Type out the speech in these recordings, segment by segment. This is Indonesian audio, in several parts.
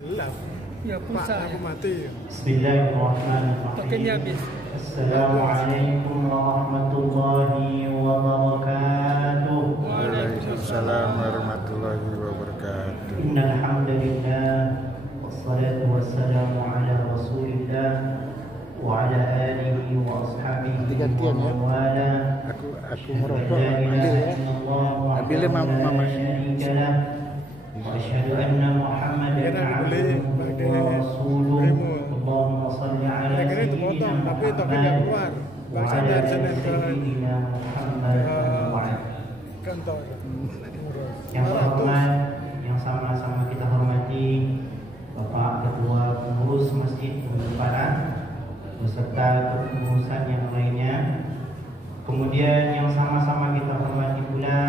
Gelap. Ya pulsa. Pak, aku mati. Bismillahirrahmanirrahim. Tokennya habis. Assalamualaikum warahmatullahi wabarakatuh. Waalaikumsalam warahmatullahi wabarakatuh. Innal hamdalillah wassalatu wassalamu ala Rasulillah wa ala alihi wa ashabihi wa man wala. Aku merokok ambil ya. Ambilnya mama. وأشهد أن محمدا عبده ورسوله اللهم صل على سيدنا محمد وعلى سيدنا محمد وعلى yang terhormat, yang sama-sama kita hormati Bapak Ketua Pengurus Masjid Unpad beserta kepengurusan yang lainnya. Kemudian yang sama-sama kita hormati pula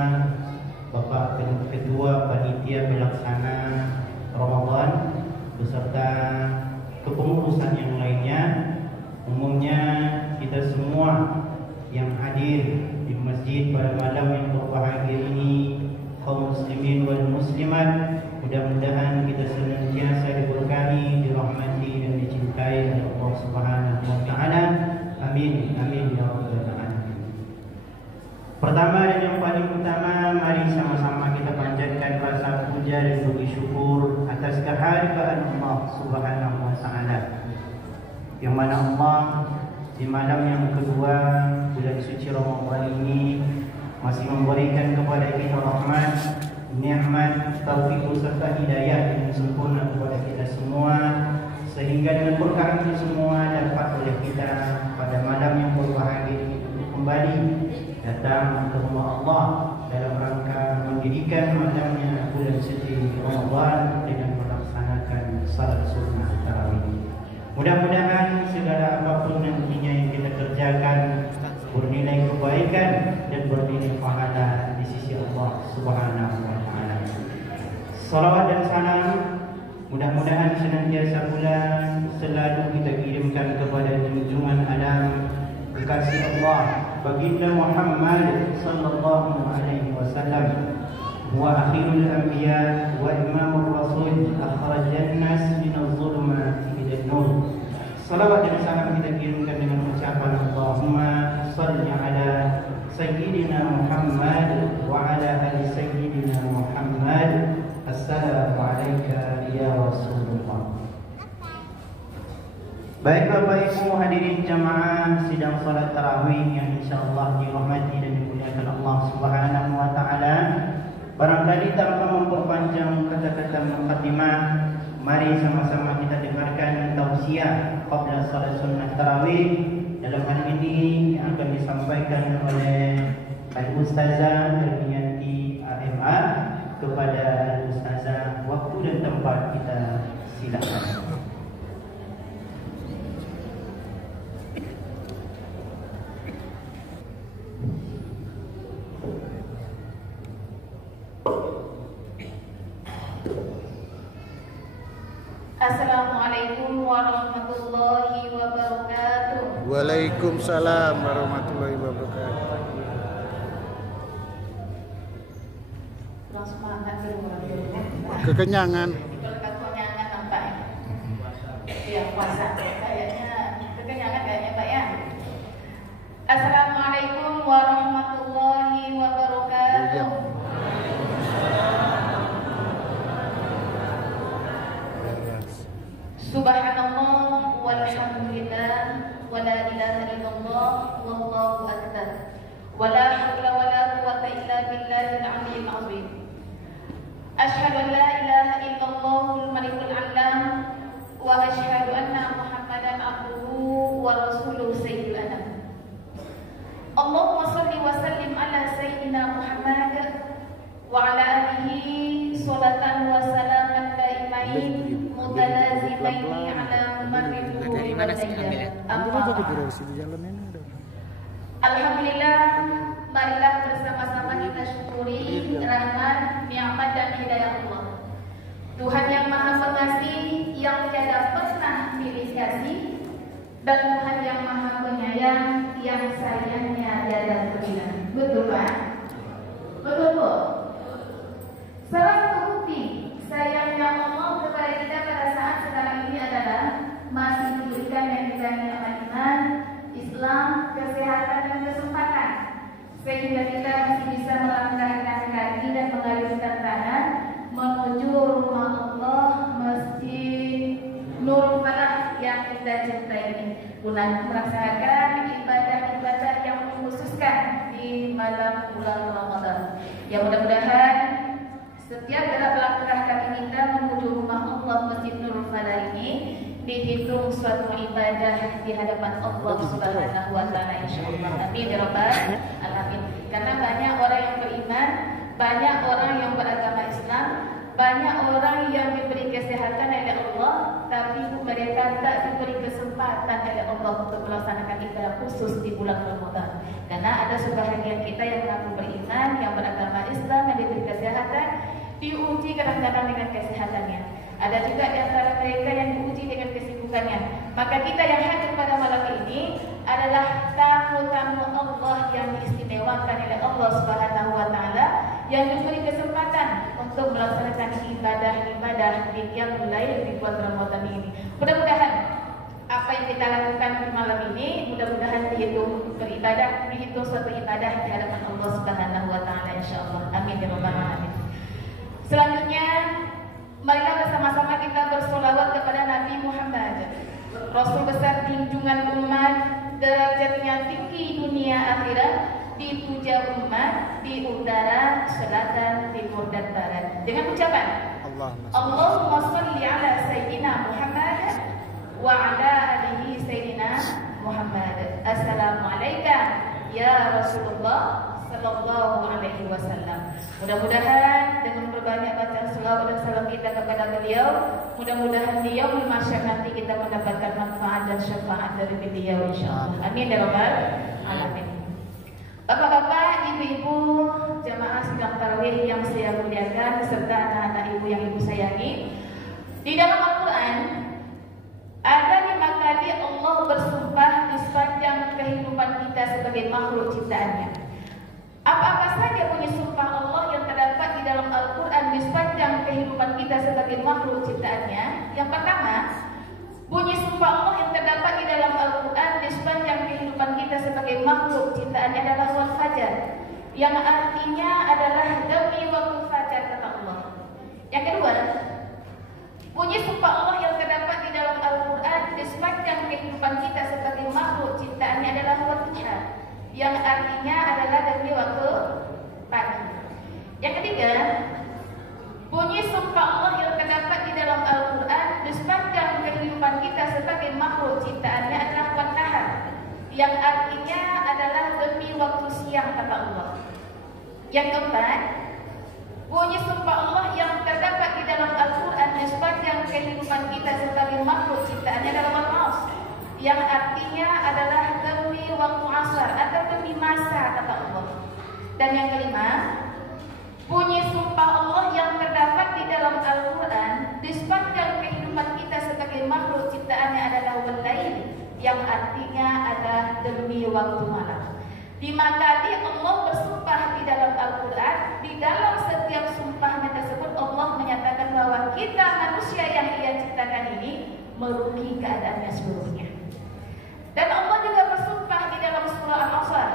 Bapak Ketua Panitia Pelaksana Ramadan beserta kepengurusan yang lainnya. Umumnya kita semua yang hadir di masjid pada malam yang berbahagia ini, kaum muslimin wal muslimat, mudah-mudahan kita senantiasa diberkahi, dirahmati dan dicintai oleh Allah Subhanahu wa taala. Amin amin ya rabbal alamin. Pertama dan yang paling utama, mari sama-sama kita panjatkan rasa puja dan puji syukur atas kehadiran Allah Subhanahu wa taala. Yang mana Allah di malam yang kedua bulan suci Ramadan ini masih memberikan kepada kita rahmat, nikmat, taufik serta hidayah yang sempurna kepada kita semua, sehingga dengan berkah itu semua dapat oleh kita pada malam yang berbahagia ini kembali datang ke rumah Allah dalam rangka mendirikan malamnya bulan suci Ramadan dengan melaksanakan salat sunnah tarawih. Mudah-mudahan segala apapun nantinya yang kita kerjakan bernilai kebaikan dan bernilai pahala di sisi Allah Subhanahu wa taala. Salawat dan salam mudah-mudahan senantiasa pula selalu kita kirimkan kepada junjungan alam kekasih Allah baginda Muhammad sallallahu alaihi wasallam wa akhirul anbiya wa imamur rasul akhrajan nas minadh dhulumati ilan nur. Salawat dan salam kita kirimkan dengan ucapan Allahumma shalli ala sayyidina Muhammad wa ala ali sayyidina Muhammad. Assalamu alayka ya Rasulullah. Baik Bapak Ibu hadirin jamaah sidang salat tarawih yang insyaallah dirahmati dan dimuliakan Allah Subhanahu wa taala. Barangkali tanpa memperpanjang kata-kata mukadimah, mari sama-sama kita dengarkan tausiah qabla salat sunnah tarawih. Dalam hal ini yang akan disampaikan oleh Al-Ustazah Terniati AMA kepada Al-Ustazah. Waktu dan tempat kita silakan. Assalamualaikum warahmatullahi wabarakatuh. Waalaikumsalam warahmatullahi wabarakatuh. Langsung makan dulu. Kekenyangan. Kekenyangan nampak. Yang puasa kayaknya kekenyangan kayaknya Pak ya. Assalamualaikum warahmatullahi wabarakatuh. Subhanallah walhamdulillah wa la ilaha illallah wallahu akbar wa la haula wa la quwwata illa billahil aliyyil azim. Asyhadu an la ilaha illallahul malikul alam wa asyhadu anna Muhammadan abduhu wa rasuluhu sayyidul anam. Allahumma shalli wa sallim ala sayyidina Muhammad wa ala alihi salatan wa salaman daimain mutalazimaini ala marri dhuhuri wal ayyam. Alhamdulillah, marilah bersama-sama kita syukuri rahmat, nikmat dan hidayah Allah. Tuhan yang Maha Pengasih, yang tiada pernah pilih kasih, dan Tuhan yang Maha Penyayang, yang sayangnya tiada tera. Betul Pak? Betul Bu? Salah satu bukti sayangnya Allah kepada kita pada sehingga kita masih bisa melangkahkan kaki dan mengalirkan tangan menuju rumah Allah, Masjid Nurul Falah yang kita cintai ini, guna melaksanakan ibadah-ibadah yang mengkhususkan di malam bulan Ramadan. Ya, mudah-mudahan setiap gerak langkah kaki kita menuju rumah Allah, Masjid Nurul Falah ini dihitung suatu ibadah di hadapan Allah Subhanahu wa taala, insyaallah. Amin ya rabbal alamin. Karena banyak orang yang beriman, banyak orang yang beragama Islam, banyak orang yang diberi kesehatan oleh Allah, tapi mereka tak diberi kesempatan oleh Allah untuk melaksanakan ibadah khusus di bulan Ramadan. Karena ada sebahagian kita yang mengaku beriman, yang beragama Islam, yang diberi kesehatan, diuji kadang-kadang dengan kesehatannya. Ada juga di antara mereka yang diuji dengan kesibukannya. Maka kita yang hadir pada malam ini adalah tamu-tamu Allah yang diistimewakan oleh Allah Subhanahu wa taala, yang diberi kesempatan untuk melaksanakan ibadah-ibadah di qiyamul lail di bulan Ramadan ini. Mudah-mudahan apa yang kita lakukan di malam ini mudah-mudahan dihitung suatu ibadah di hadapan Allah Subhanahu wa taala, insyaallah. Amin ya rabbal alamin. Selanjutnya, marilah bersama-sama kita bersolawat kepada Nabi Muhammad, Rasul besar junjungan umat, derajatnya tinggi dunia akhirat, dipuja umat di utara, selatan, timur dan barat. Dengan ucapan Allahumma salli ala Sayyidina Muhammad wa ala alihi Sayyidina Muhammad. Assalamualaikum ya Rasulullah sallallahu alaihi wasallam. Mudah-mudahan dengan berbanyak bacaan selawat dan salam kita kepada beliau, mudah-mudahan di yaumul mahsyar nanti kita mendapatkan manfaat dan syafaat dari beliau, insyaallah. Amin ya rabbal alamin. Bapak-bapak, ibu-ibu, jamaah sidang tarawih yang saya muliakan serta anak-anak ibu yang ibu sayangi, di dalam Al-Qur'an ada 5 kali Allah bersumpah di sepanjang kehidupan kita sebagai makhluk ciptaannya. Apa-apa saja bunyi sumpah Allah yang terdapat di dalam Al-Quran di sepanjang kehidupan kita sebagai makhluk ciptaannya? Yang pertama, bunyi sumpah Allah yang terdapat di dalam Al-Quran di sepanjang kehidupan kita sebagai makhluk ciptaannya adalah wal fajar, yang artinya adalah demi waktu fajar, kata Allah. Yang kedua, bunyi sumpah Allah yang terdapat di dalam Al-Quran di sepanjang kehidupan kita sebagai makhluk ciptaannya adalah wal duha, yang artinya adalah demi waktu pagi. Yang ketiga, bunyi sumpah Allah yang terdapat di dalam Al-Quran di sepanjang kehidupan kita sebagai makhluk ciptaannya adalah wan-nahar, yang artinya adalah demi waktu siang, kata Allah. Yang keempat, bunyi sumpah Allah yang terdapat di dalam Al-Quran di sepanjang kehidupan kita sebagai makhluk ciptaannya adalah wal-'asr, yang artinya adalah demi waktu asar atau demi masa, kata Allah. Dan yang kelima, bunyi sumpah Allah yang terdapat di dalam Al-Quran di sepanjang kehidupan kita sebagai makhluk ciptaannya adalah wal-lail, yang artinya adalah demi waktu malam. 5 kali Allah bersumpah di dalam Al-Quran. Di dalam setiap sumpahnya tersebut Allah menyatakan bahwa kita manusia yang Ia ciptakan ini merugi keadaannya seluruhnya. Dan Allah juga bersumpah di dalam surah Al-'Asr,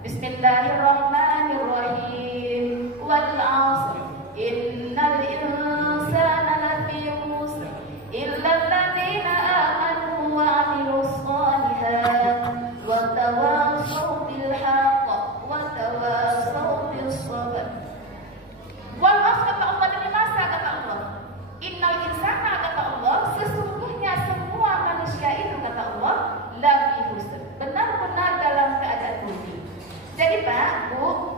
Bismillahirrahmanirrahim, wal 'asr innal insana lafi khusr illa alladziina aamanu wa 'amilus shalihat wa tawassaw bil haqq wa tawassaw bis sabr. Wal 'asr, kata Allah, demi masa, kata Allah. Innal insana, kata Allah, sesungguhnya semua manusia itu, kata Allah, lafi khusr, benar-benar dalam keadaan rugi. Jadi Pak, Bu,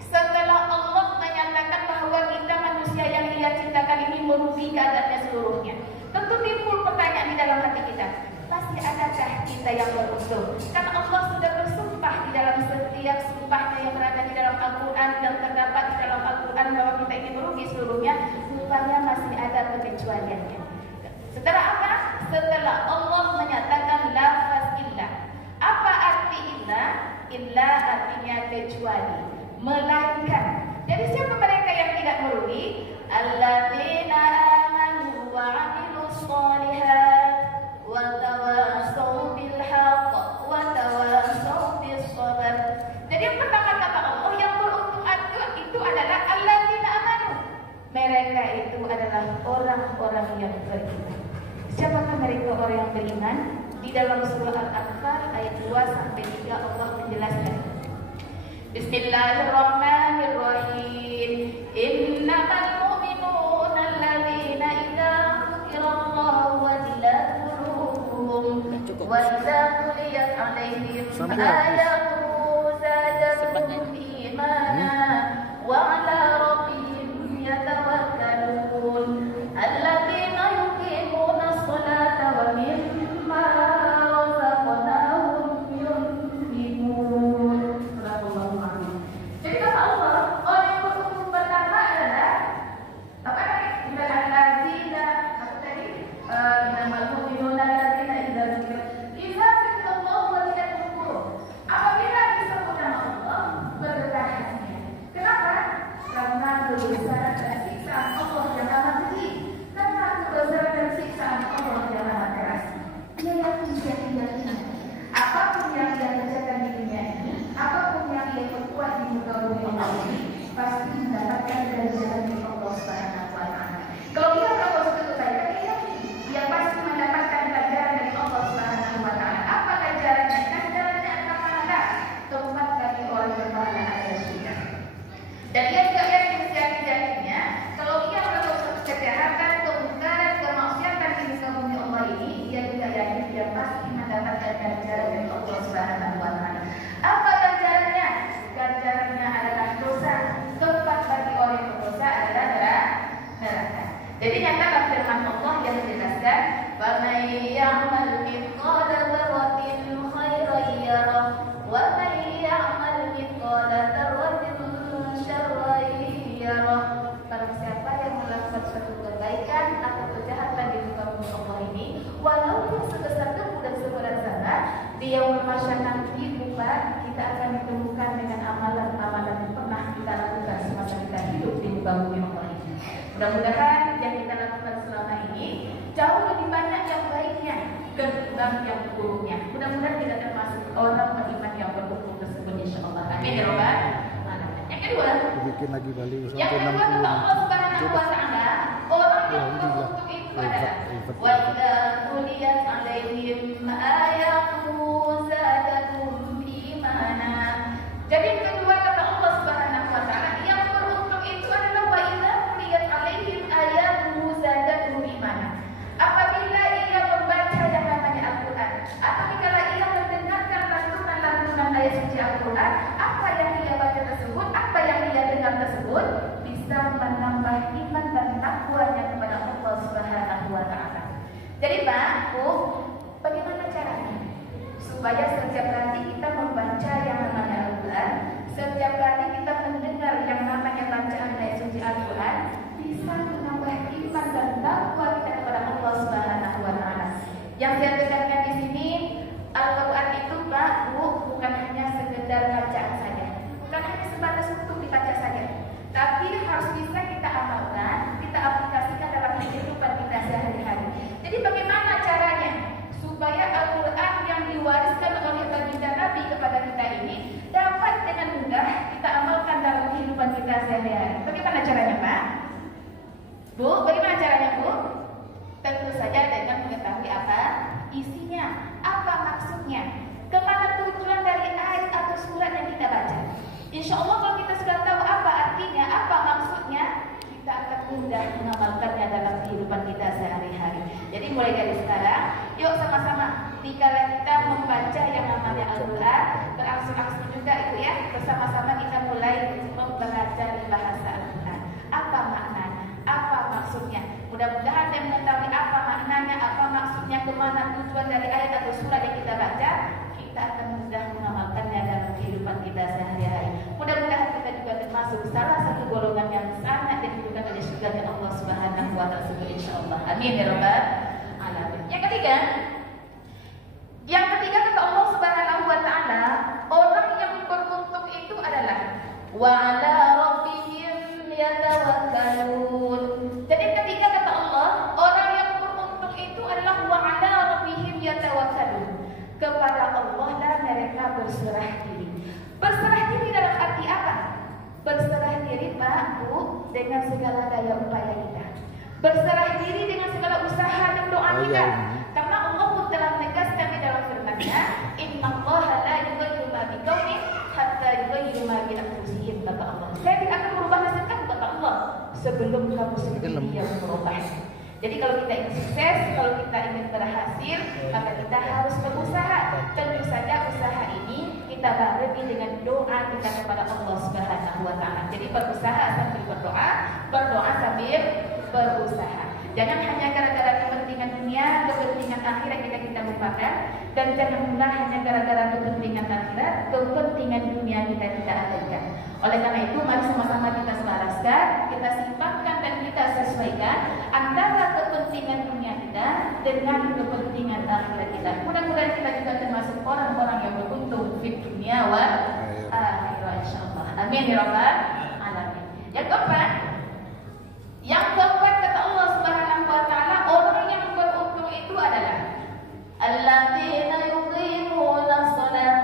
setelah Allah menyatakan bahwa kita manusia yang Ia ciptakan ini merugi keadaannya seluruhnya, tentu timbul pertanyaan di dalam hati kita, pasti adakah kita yang beruntung? Karena Allah sudah bersumpah di dalam setiap sumpahnya yang berada di dalam Al-Quran dan terdapat di dalam Al-Quran bahwa kita ini merugi seluruhnya, rupanya masih ada pengecualiannya. Setelah apa? Setelah Allah menyatakan lafaz illa. Apa arti illa? Illa artinya kecuali, melainkan. Jadi siapa mereka yang tidak merugi? Alladzina amanu wa 'amilus shalihat wa tawassaw bil haqq wa tawassaw bis sabr. Jadi yang pertama kata Allah orang yang beriman. Siapakah mereka orang yang beriman? Di dalam surah Al-Anfal ayat 2 sampai 3 Allah menjelaskan. Bismillahirrahmanirrahim. Innamal mu'minuna alladzina idza dzukirallahu wajilat qulubuhum wa idza tuliyat 'alaihim ayatuhu zadatuhum imana wa 'ala rabbihim yatawakkalun. Alladzina yuqimuna as-salata wa mimma razaqnahum yunfiqun. Jadi kata Allah, orang yang berhukum pertama adalah apa tadi? Innal ladzina apa tadi? Innamal mu'minuna alladzina idza dzukirallahu wajilat qulubuhum. Apabila disebut nama Allah, bergetar hatinya. Kenapa? Karena kebesaran dan siksaan Allah yang amat keji. Karena kebesaran dan siksaan Allah yang amat keras. Dia yakin setiap-tiapnya. Apapun yang dia kerjakan di dunia ini, apapun yang dia perbuat di muka bumi Allah ini, pasti mendapatkan ganjaran dari Allah Subhanahu wa Ta'ala. Kalau dia berbuat suatu kebaikan, dia pasti mendapatkan ganjaran dari Allah Subhanahu wa Ta'ala. Apa ganjarannya? Ganjarannya akan mana? Tempat bagi orang berpahala ada surga. Dan dia juga yakin setiap-tiapnya, kalau dia berbuat suatu kejahatan, kemungkaran, kemaksiatan di muka bumi Allah ini, dia juga yakin dia pasti mendapatkan ganjaran dari Allah Subhanahu wa Ta'ala. Apa ganjarannya? Ganjarannya adalah dosa. Tempat bagi orang yang berdosa adalah neraka. Jadi nyatakan firman Allah yang menjelaskan, "Faman ya'mal mithqala dzarratin khairan yarah, wa man ya'mal mithqala dzarratin syarran yarah." Barang siapa yang melakukan suatu kebaikan atau kejahatan di muka bumi Allah ini, walaupun sebesar debu dan seberat sana, di yaumul mahsyar nanti lupa kita akan ditemukan dengan amalan-amalan yang pernah kita lakukan semasa kita hidup di muka bumi Allah ini. Mudah-mudahan yang kita lakukan selama ini jauh lebih banyak yang baiknya ketimbang yang buruknya. Mudah-mudahan kita termasuk orang beriman yang berhukum tersebut, insyaallah. Amin ya rabbal alamin. Yang kedua, bikin lagi Bali yang sampai kedua kata Allah Subhanahu wa Ta'ala, orang yang beruntung itu adalah wa idza tuliyat 'alaihim ayatuhu zadatuhum imana. Jadi kedua kata Allah Subhanahu wa Ta'ala, yang beruntung itu adalah wa idza tuliyat 'alaihim ayatuhu zadatuhum imana. Apabila ia membaca yang namanya Al-Qur'an, atau jika ia mendengarkan lantunan-lantunan ayat suci Al-Qur'an, apa yang ia baca tersebut, apa yang ia dengar tersebut bisa menambah iman dan takwanya kepada Allah Subhanahu wa Ta'ala. Jadi Pak, Bu, bagaimana caranya supaya setiap kali kita membaca yang namanya Al-Qur'an, setiap kali kita mendengar yang namanya bacaan ayat suci Al-Qur'an, bisa menambah iman dan takwa kita kepada Allah Subhanahu wa Ta'ala. Yang saya tekankan di sini, Al-Qur'an itu Pak, Bu, bukan hanya sekedar bacaan saja, bukan hanya sebatas untuk dibaca saja, tapi harus bisa kita amalkan, kita aplikasikan dalam kehidupan kita sehari-hari. Jadi bagaimana caranya supaya Al-Quran yang diwariskan oleh baginda Nabi kepada kita ini dapat dengan mudah kita amalkan dalam kehidupan kita sehari-hari? Bagaimana caranya Pak? Bu, bagaimana caranya Bu? Tentu saja dengan mengetahui apa isinya, apa maksudnya, kemana tujuan dari ayat atau surat yang kita baca. Insya Allah kalau kita sudah tahu apa artinya, apa maksudnya, kita akan mudah mengamalkannya dalam kehidupan kita sehari-hari. Jadi mulai dari sekarang, yuk sama-sama dikala kita membaca yang namanya Al-Quran, berangsur-angsur juga itu ya, bersama-sama kita mulai mempelajari bahasa Al-Quran. Apa maknanya? Apa maksudnya? Mudah-mudahan yang mengetahui apa maknanya, apa maksudnya, kemana tujuan dari ayat atau surat yang kita baca, kita akan mudah mengamalkannya dalam kehidupan kita sehari-hari. Mudah-mudahan kita juga termasuk salah satu golongan yang sangat dibutuhkan oleh surga Allah Subhanahu wa Ta'ala tersebut, insyaallah. Amin ya rabbal alamin. Yang ketiga kata Allah Subhanahu wa Ta'ala, orang yang beruntung itu adalah wa 'ala rabbihim yatawakkalun. Jadi ketiga kata Allah, orang yang beruntung itu adalah wa 'ala rabbihim yatawakkalun. Kepada Allah lah mereka berserah diri. Berserah diri dalam arti apa? Berserah diri Pak, Bu, dengan segala daya upaya kita. berserah diri dengan segala usaha dan doa kita. Karena Allah pun telah menegaskan di dalam firman-Nya, "Innallaha la yughayyiru ma biqaumin hatta yughayyiru ma bi anfusihim," kata Allah. Saya tidak akan merubah nasib kamu, kata Allah, sebelum kamu sendiri yang merubahnya. Jadi kalau kita ingin sukses, kalau kita ingin berhasil, maka kita harus berusaha. Tentu saja usaha ini kita barengi dengan doa kita kepada Allah Subhanahu wa taala. Jadi berusaha sambil berdoa, berdoa sambil berusaha. Jangan hanya gara-gara kepentingan dunia, kepentingan akhirat kita lupakan, dan jangan pula hanya gara-gara kepentingan akhirat, kepentingan dunia kita abaikan. Oleh karena itu, mari sama-sama kita selaraskan, kita simpangkan dan kita sesuaikan antara kepentingan dunia kita dengan kepentingan akhirat kita. Mudah-mudahan kita juga termasuk orang-orang yang beruntung di dunia wal akhirah, insyaallah. Amin ya rabbal alamin. Yang keempat kata Allah Subhanahu wa taala, orang yang beruntung itu adalah alladzina yuqimuna shalah.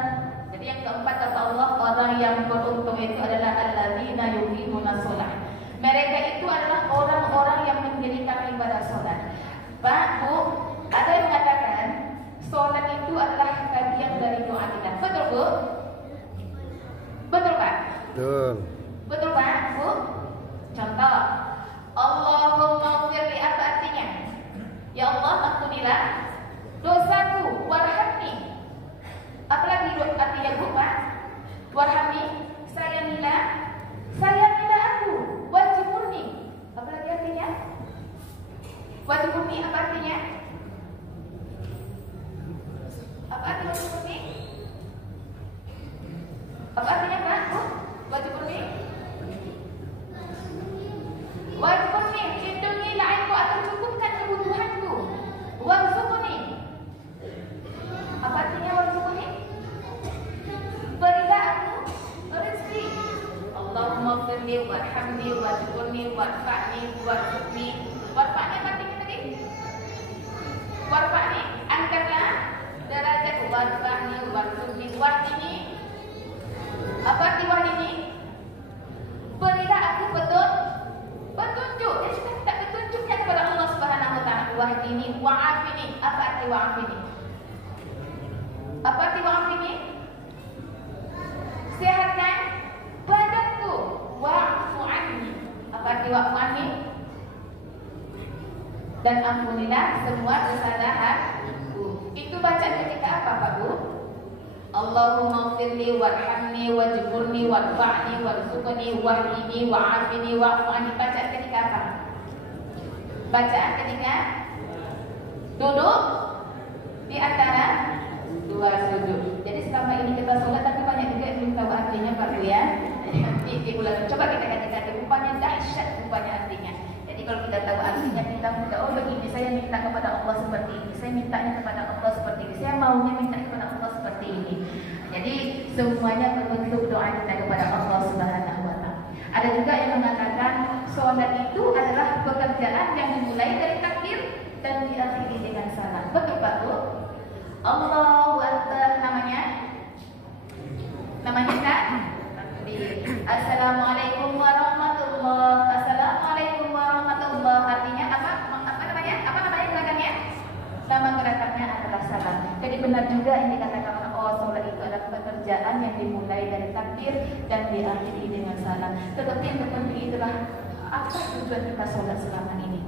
Jadi yang keempat kata Allah, orang yang beruntung itu adalah alladzina yuqimuna shalah. Mereka itu adalah orang-orang yang mendirikan ibadah salat. Pak, Bu, ada yang mengatakan salat itu adalah bagian dari doa kita. Betul, Bu? Betul, Pak? Betul. Betul, Pak, Bu? Contoh, Allahumma firli, apa artinya? Ya Allah, ampunilah dosaku, warhamni. Apalagi artinya, Bu, Pak? Warhamni, sayangilah aku, wajiburni. Apalagi artinya? Wajiburni apa artinya? Apa artinya wajiburni? Apa artinya, Pak? Bu? Wajiburni? Wajiburni, lindungilah aku atau cukupkan kebutuhanku. Warzuqni. Apa artinya warzuqni? Berilah aku rezeki. Allahumma firli warhamni wajburni warfa'ni warzuqni. Warfa'ni apa artinya tadi? Warfa'ni, angkatlah derajat. Warfa'ni warzuqni. Wahdini, apa arti wahdini? Berilah aku petunjuk. Jadi kita minta petunjuknya kepada Allah Subhanahu wa taala. Wahdini wa'afini. Apa arti wa'afini? Apa arti wa'afini? Sehatkan badanku. Wa'fu anni. Apa arti wa'fu anni? Dan ampunilah semua kesalahanku. Itu baca ketika apa, Pak, Bu? Allahumma firli warhamni wajburni warfa'ni warzuqni wahdini wa'afini wa'fu anni. Bacaan ketika apa? Bacaan ketika duduk di antara dua sujud. Jadi selama ini kita sholat, tapi banyak juga yang belum tahu artinya, Pak Bu, ya. Jadi nanti diulang. Coba kita kaji-kaji, rupanya dahsyat rupanya artinya. Jadi kalau kita tahu artinya, kita minta, oh begini, saya minta kepada Allah seperti ini, saya mintanya kepada Allah seperti ini, saya maunya minta kepada Allah seperti ini. Jadi semuanya berbentuk doa kita kepada Allah Subhanahu wa taala. Ada juga yang mengatakan sholat itu adalah pekerjaan yang dimulai dari takbir dan diakhiri dengan salam. Betul, Pak, Bu? Allahu Akbar namanya kan? Assalamualaikum warahmatullahi. Assalamualaikum warahmatullahi. Artinya apa? Apa namanya? Apa namanya gerakannya? Nama gerakannya adalah salam. Jadi benar juga yang dikatakan, oh sholat itu adalah pekerjaan yang dimulai dari takbir dan diakhiri dengan salam. Tetapi yang terpenting itulah apa tujuan kita sholat selama ini.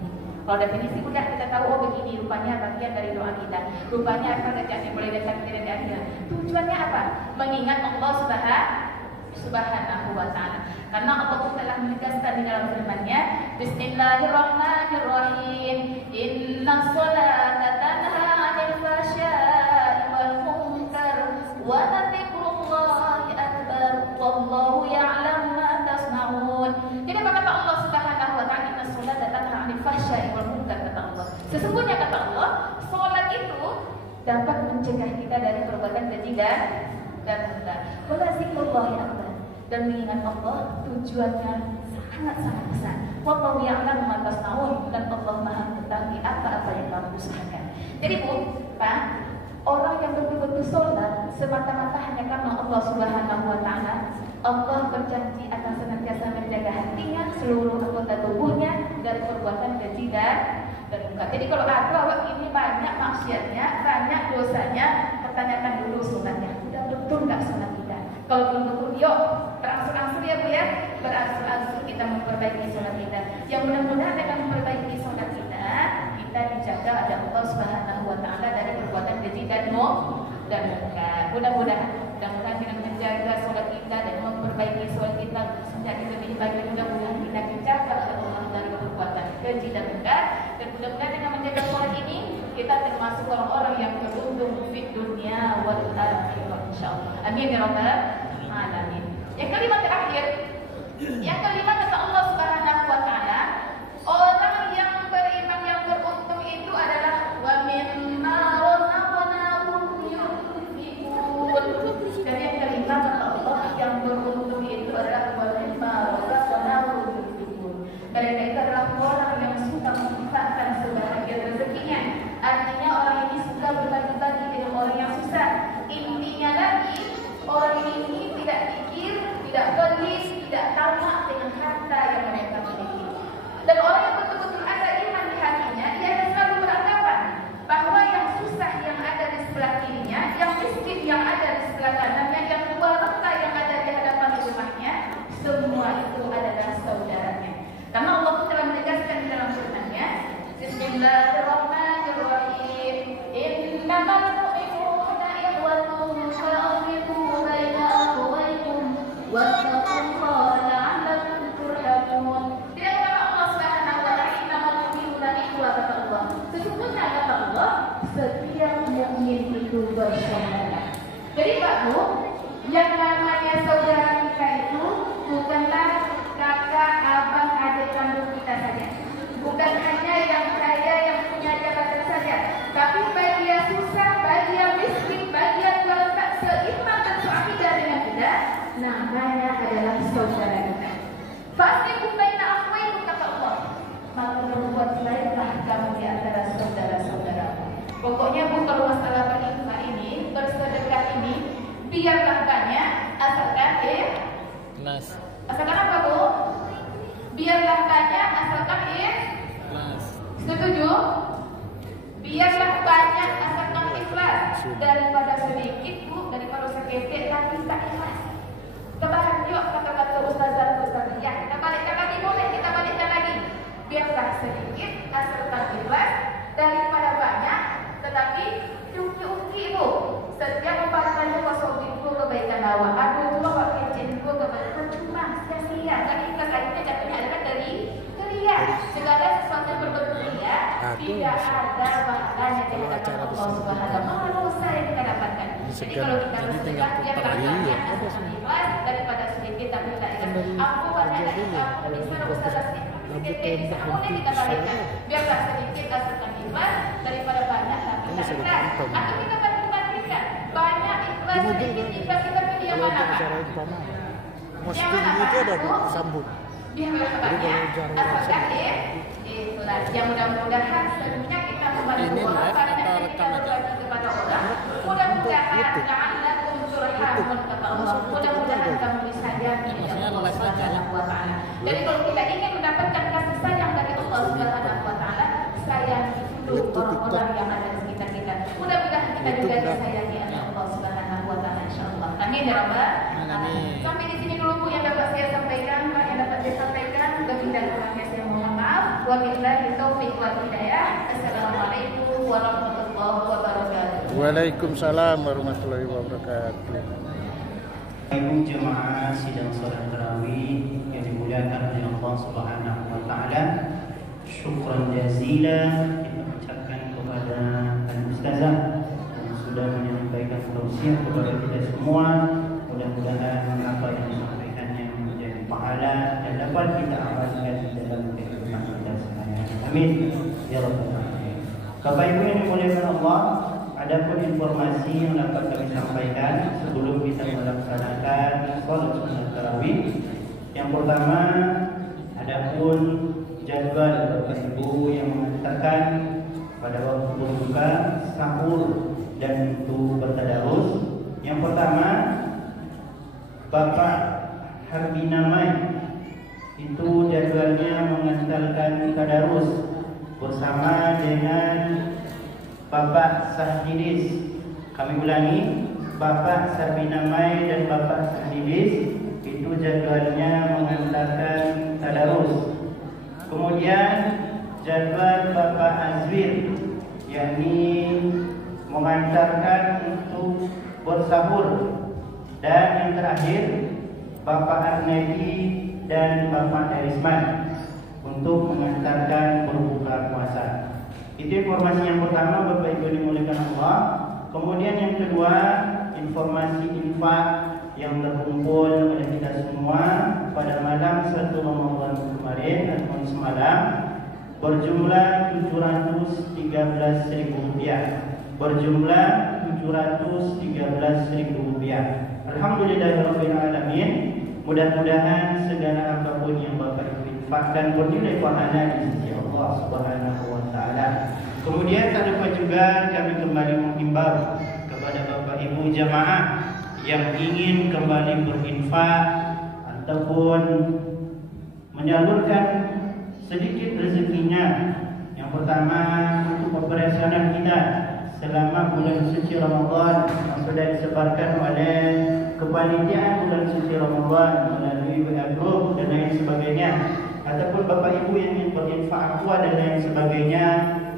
Kalau definisi udah kita tahu, oh begini rupanya bagian dari doa kita. Rupanya apa kerjaan yang mulai dari takbir dan diakhiri. Tujuannya apa? Mengingat Allah Subhanahu wa ta'ala. Karena Allah pun telah menegaskan di dalam firman-Nya, Bismillahirrahmanirrahim. Inna sholata tanha 'anil fahsya'i wal munkar wa dzikrullahi akbar wallahu ya'lamu ma tasna'un. Jadi apa kata Allah Subhanahu wa ta'ala? Inna sholata tanha 'anil fahsya'i wal munkar, kata Allah. Sesungguhnya kata Allah, salat itu dapat mencegah kita dari perbuatan keji dan munkar. Wa dzikrullahi akbar. Dan mengingat Allah tujuannya sangat-sangat besar. Wallahu ya'lamu ma tasna'un, dan Allah Maha mengetahui apa-apa yang kamu usahakan. Jadi, Bu, Pak, orang yang betul-betul sholat semata-mata hanya karena Allah Subhanahu wa ta'ala, Allah berjanji akan senantiasa menjaga hatinya, seluruh anggota tubuhnya dari perbuatan keji dan munkar. Jadi kalau ada awak ini banyak maksiatnya, banyak dosanya, pertanyakan dulu sunatnya. Udah betul nggak sunat kita? Kalau belum betul, yuk berangsur-angsur ya Bu ya, berangsur-angsur kita memperbaiki sunat kita. Yang mudah-mudahan dengan memperbaiki sunat kita dijaga oleh Allah Subhanahu Wa Taala dari perbuatan keji dan munkar. Mudah-mudahan dengan menjaga sholat kita dan memperbaiki sholat kita menjadi lebih baik, mudah-mudahan kita dijaga oleh Allah dari perbuatan keji dan munkar. Dan mudah-mudahan dengan menjaga sholat ini kita termasuk orang-orang yang beruntung di dunia wal akhirah insyaallah. Amin ya rabbal alamin. Yang kelima terakhir, yang kelima kata Allah Subhanahu Wa Taala, orang yang beriman yang beruntung itu adalah wa mimma razaqnahum yunfiqun. Jadi yang kelima kata Allah yang beruntung itu adalah wa mimma razaqnahum yunfiqun. Mereka itu adalah orang yang suka menginfakkan sebahagian rezekinya. Artinya orang ini suka berbagi-bagi dengan orang yang susah. Intinya lagi, orang ini tidak pikir, tidak gelis, tidak tamak dengan harta yang mereka miliki. Dan orang yang betul-betul ada iman di hatinya, dia akan selalu beranggapan bahwa yang susah yang ada di sebelah kirinya, yang miskin yang ada di sebelah kanannya, yang dua renta yang ada di hadapan rumahnya, semua itu adalah saudaranya. Karena Allah telah menegaskan di dalam firman-Nya, Bismillahirrahmanirrahim. Innamal mu'minuna ikhwatun fa'aslihu baina akhawaykum wattaqullaha la'allakum turhamun. Tidak kata Allah Subhanahu wa taala, innamal mu'minuna ikhwah, kata Allah. Sesungguhnya kata Allah, setiap mukmin itu bersaudara. Jadi Pak Bu, yang namanya saudara kita itu bukanlah kakak, abang, adik kandung kita saja. Bukan hanya yang kaya, yang punya jabatan saja, tapi bagi yang susah, bagi yang miskin, bagi yang tak seiman dan seakidah dengan kita, namanya adalah saudara kita. Faslihu baina akhawaykum, kata Allah. Maka berbuat baiklah kamu di antara saudara-saudara. Pokoknya Bu, kalau masalah berinfak ini, bersedekah ini, biarlah banyak, asalkan asalkan apa Bu? Biarlah banyak, asalkan setuju? Biarlah banyak, asalkan ikhlas. Daripada sedikit Bu, daripada seketek tapi tak ikhlas. Terbahagia kata-kata ustazah. Ya, kita balikkan lagi, boleh kita balikkan lagi. Biarlah sedikit, asalkan ikhlas. Daripada banyak, tetapi ungki-ungki Bu. Setiap membacakannya kosong itu kebaikan awak. Aduh, itu awak kecil itu kebaikan cuma sia-sia. Tapi kekaitannya katanya adalah dari ria. Segala sesuatu yang berbentuk ria tidak ada pahalanya di hadapan Allah Subhanahu. Malah dosa yang kita dapatkan. Jadi kalau kita bersedekah, dia banyak ikhlas daripada sedikit tapi tidak ikhlas. Aku banyak aku bisa ustazah sedikit bisa boleh kita balikkan. Biarlah sedikit asalkan ikhlas daripada banyak tapi tidak ikhlas. Atau kita banding-bandingkan banyak ikhlas sedikit ikhlas, kita pilih yang mana Pak? Yang mana Pak? Sambut. Biarlah banyak asalkan ikhlas. Yang mudah-mudahan sebenarnya kita membantu orang karena kita berbagi kepada orang. Mudah-mudahan la'allakum turhamun, kata Allah. Mudah-mudahan kamu bisa jadi Allah Subhanahu wa taala. Jadi kalau kita ingin mendapatkan kasih sayang dari Allah Subhanahu wa taala, sayangi dulu orang-orang yang ada di sekitar kita. Mudah-mudahan kita juga disayangi oleh Allah Subhanahu wa taala insyaallah. Amin ya rabbal alamin. Sampai di sini dulu Bu yang dapat saya sampaikan, Pak, yang dapat saya sampaikan. Lebih dan kurangnya saya mohon maaf. Wabillahi taufiq wal hidayah. Assalamualaikum warahmatullahi wabarakatuh. Waalaikumsalam warahmatullahi wabarakatuh. Ibu jemaah sidang salat tarawih yang dimuliakan oleh Allah Subhanahu wa taala. Syukran jazilan kita ucapkan kepada Al-Ustazah yang sudah menyampaikan tausiah kepada kita semua. Mudah-mudahan apa yang disampaikannya menjadi pahala dan dapat kita amalkan di dalam kehidupan kita sehari-hari. Amin ya rabbal alamin. Bapak Ibu yang dimuliakan Allah, adapun informasi yang dapat kami sampaikan sebelum kita melaksanakan salat sunat tarawih. Yang pertama, adapun jadwal Bapak Ibu yang mengatakan pada waktu berbuka, sahur dan untuk bertadarus. Yang pertama, Bapak Harbinamai itu jadwalnya mengantalkan tadarus bersama dengan Bapak Sahdidis. Kami ulangi, Bapak Harbinamai dan Bapak Sahdidis itu jadwalnya mengantarkan tadarus. Kemudian jadwal Bapak Azwir, yakni mengantarkan untuk bersahur. Dan yang terakhir Bapak Arnebi dan Bapak Erisman untuk mengantarkan berbuka puasa. Itu informasi yang pertama, Bapak Ibu dimuliakan Allah. Kemudian yang kedua, informasi infak yang terkumpul oleh kita semua pada malam 1 Ramadan kemarin atau semalam berjumlah Rp713.000. Berjumlah Rp713.000. Alhamdulillahirabbil alamin. Mudah-mudahan segala apapun yang Bapak Ibu infakkan bernilai pahala di sisi Allah Subhanahu wa taala. Kemudian tak lupa juga kami kembali menghimbau kepada Bapak Ibu jamaah yang ingin kembali berinfak ataupun menyalurkan sedikit rezekinya. Yang pertama, untuk operasional kita selama bulan suci Ramadan yang sudah disebarkan oleh kepanitiaan bulan suci Ramadan melalui WA group dan lain sebagainya, ataupun Bapak Ibu yang ingin berinfak aqua dan lain sebagainya,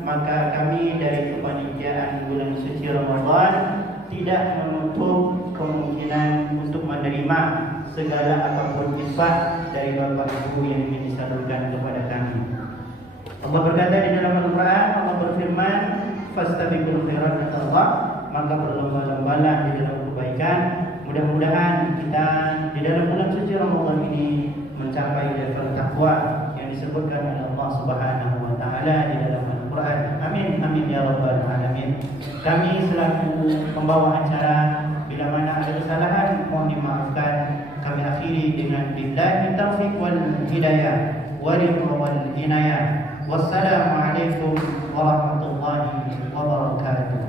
maka kami dari kepanitiaan bulan suci Ramadan tidak menutup kemungkinan untuk menerima segala apapun infak dari Bapak Ibu yang ingin disalurkan kepada kami. Allah berkata di dalam Al-Quran, Allah berfirman, fastabiqul khairat kata Allah, maka berlomba-lombalah di dalam kebaikan. Mudah-mudahan kita di dalam bulan suci Ramadan ini mencapai level takwa yang disebutkan oleh Allah Subhanahu wa taala di dalam Al-Quran. Amin amin ya rabbal alamin. Kami selaku pembawa acara, bila mana ada kesalahan mohon dimaafkan. Kami akhiri dengan billahi taufiq wal hidayah wal inayah. Wassalamualaikum warahmatullahi wabarakatuh.